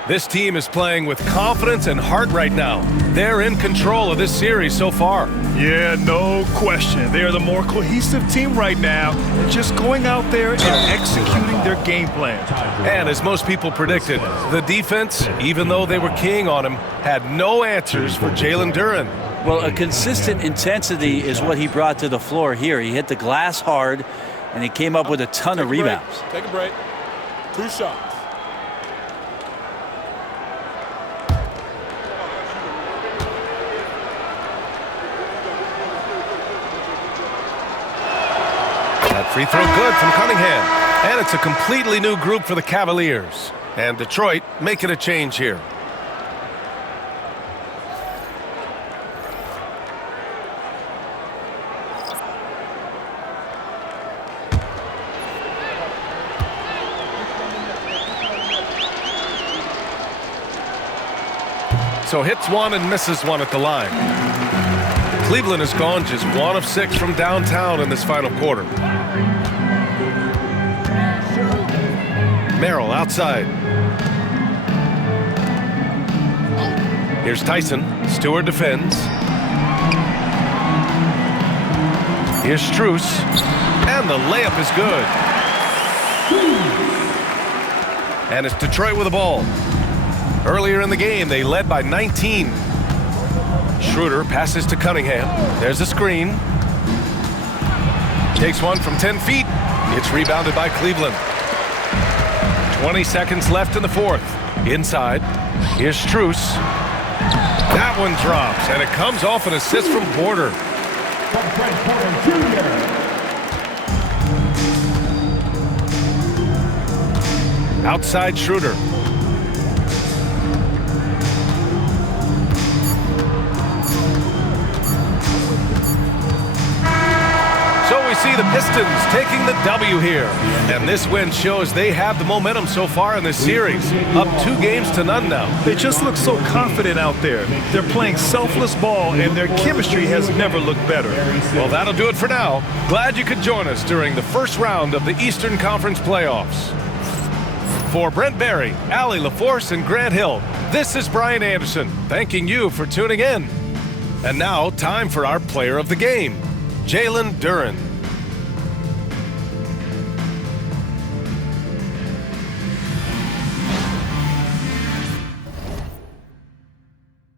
This team is playing with confidence and heart right now. They're in control of this series so far. Yeah, no question. They are the more cohesive team right now, and just going out there and executing their game plan. And as most people predicted, the defense, even though they were keying on him, had no answers for Jalen Duren. Well, a consistent intensity is what he brought to the floor here. He hit the glass hard, and he came up with a ton of rebounds. Take a break. 2 shots. That free throw good from Cunningham. And it's a completely new group for the Cavaliers. And Detroit making a change here. So hits 1 and misses 1 at the line. Cleveland has gone just 1 of 6 from downtown in this final quarter. Merrill outside. Here's Tyson. Stewart defends. Here's Strus. And the layup is good. And it's Detroit with the ball. Earlier in the game, they led by 19. Schroeder passes to Cunningham. There's a screen. Takes one from 10 feet. It's rebounded by Cleveland. 20 seconds left in the fourth. Inside. Here's Strus. That one drops, and it comes off an assist from Porter. Outside Schroeder. So we see the Pistons taking the W here. And this win shows they have the momentum so far in this series. Up 2 games to none now. They just look so confident out there. They're playing selfless ball, and their chemistry has never looked better. Well, that'll do it for now. Glad you could join us during the first round of the Eastern Conference playoffs. For Brent Barry, Allie LaForce, and Grant Hill, this is Brian Anderson, thanking you for tuning in. And now, time for our player of the game, Jalen Duren.